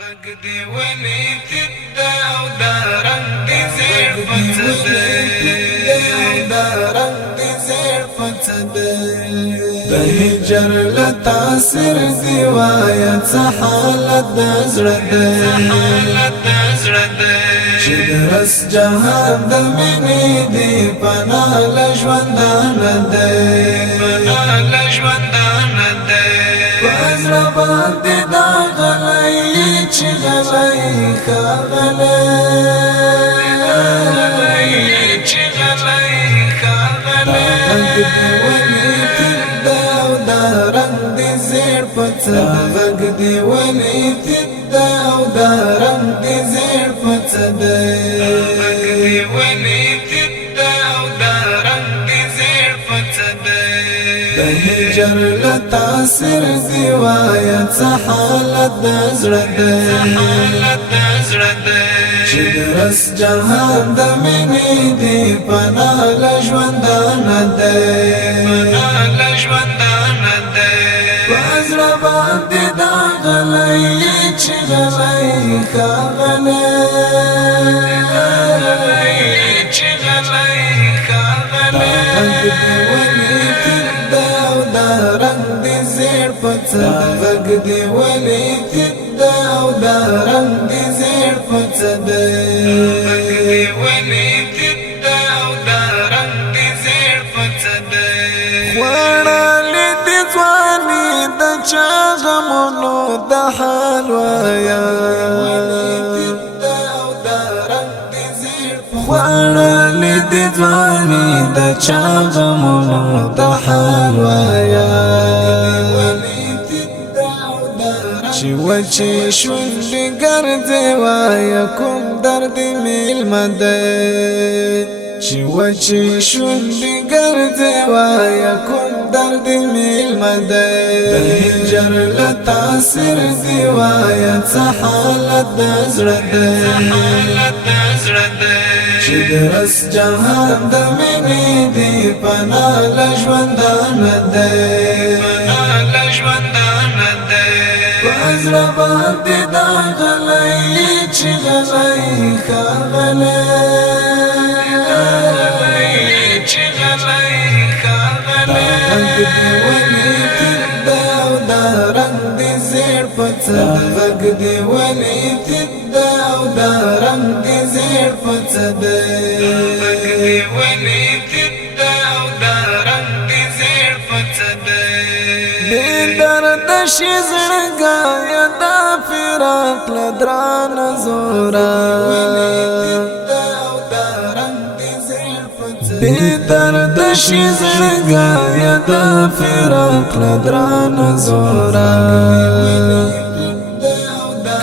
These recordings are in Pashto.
غږ دی ولې تدا او دا رنگ دی زیر پڅده دا رنگ دی زیر پڅده د هجر لتا سر دی وایا څه حالت د زړه ده چې درس جهان د مینې دی پنا لژوندان ده پزړه باندې دا غلې چې غلې خاغله چې غلې خاغله ولې تدا او دا رنگ دې زیر پڅه غږ دې ولې تدا او دا رنگ دې زیر پڅه غږ دې ولې تدا او دا رنگ دې زیر پڅه د هجر لتا سر دی وایا څه حالت د زړه ده چې درس جهان د مینې دی پنا لژوندان ده پزړه باندې دا غلې چې غلې خاغله چې غلې خاغله رنگ دی زیر پڅه غږ دی ولې تدا او دا رنگ دی زیر پڅه غږ دی ولې تدا او دا رنگ دی زیر پڅه وړاندې د ځواني د چا غمونو د حال وایا وړاندې د ځواني د چا غمونو د حال وایا چې وچې شونډې ګرځې وایا کوم درد میلمه دی چې وچې شونډې ګرځې وایا کوم درد میلمه دی د هجر لتا سر دی وایا څه حالت د زړه ده چې درس جهان د مینې دی پنا لژوندان ده پزړه باندې دا غلې چې غلې خاغله چې غلې خاغله ولې تدا او دا رنگ دی زیر پڅه غږ دی ولې تدا او دا رنگ دی زیر پڅه غږ دی ولې تدا او دا رنگ دی زیر پڅه دې درد شي زړګا یا دا فراق لدران زورا دې درد شي زړګا یا دا فراق لدران زورا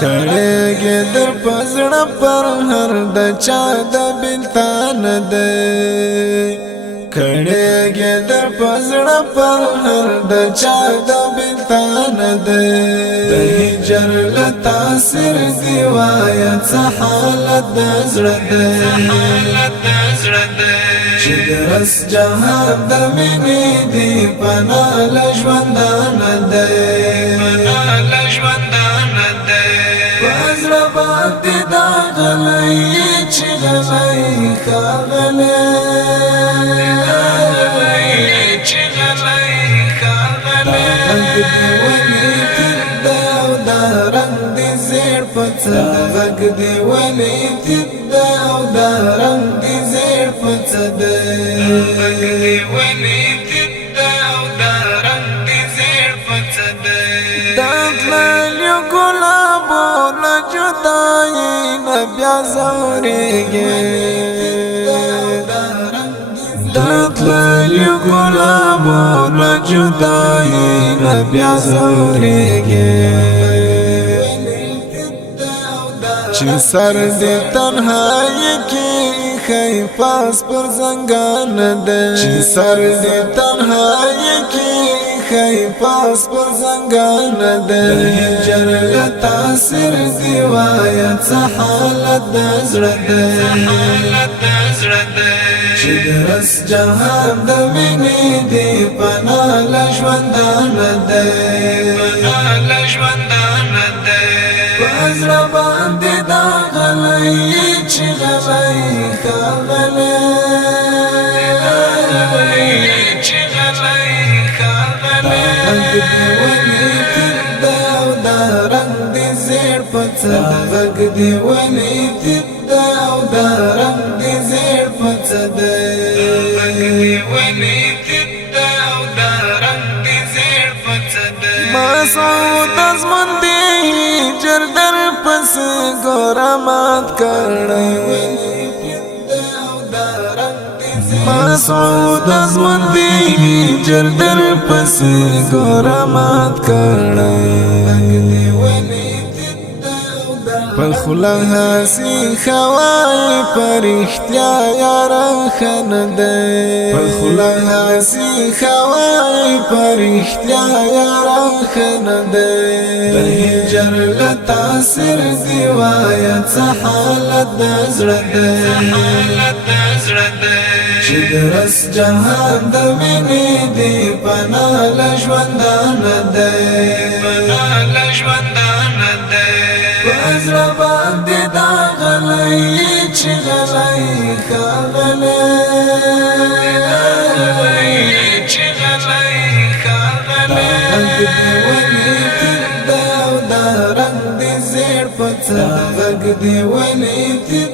کړهګې در پزړه پر هر د چا د بلتان ده کړهګې در پزړه پر هر د چا د بلتان ده د هجر لتا سر دی وایا څه حالت د زړه ده چې درس جهان د مینې دی پنا لژوندان ده پزړه باندې دا غلې چې غلې خاغله چې غلې خاغله ولې تدا او دا رنگ دی زیر پڅه غږ دی ولې تدا او دا رنگ دی زیر پڅه غږ دی ولې تدا او دا رنگ دی زیر پڅه دا تللیو ګلابو نه جدایي نه بیا زورېږي دا تللیو ګلابو نه جدایي نه بیا زورېږي چې سر دې تنهایی کې خی پاس پر زنګان ده چې سر دې تنهایی کې خی پاس پر زنګان ده هجر لتا سر دی وایا څه حالت د زړه ده چې درس جهان د مینې دی پنا لژوندان ده پزړه باندې دا غلی چې غلی ښاغلی رنگ دی ولې تیر دی او دا رنگ دی زیړ په څه دی غږ دی ولې تیر دی او دا رنگ دی زیړ په څه دی مسعود ازمن دی جردر پس ګوره مات کړی مسعود ازمن دی جردر پس ګوره مات کړی پر خوله هسی خوای پر اختیا یاران خن دی پر خوله هسی خوای پر اختیا یاران خن دی د هجر لتاثر دی وایه څه حالت د زړه دی چې درس جهان د مینې دی پناه له ژوندانه دی پزړه باندې دا غلی چې غلی ښاغلی رنګ دی ولې تیر دی او دا رنګ دی زیړ په څه غږ دی ولې تیر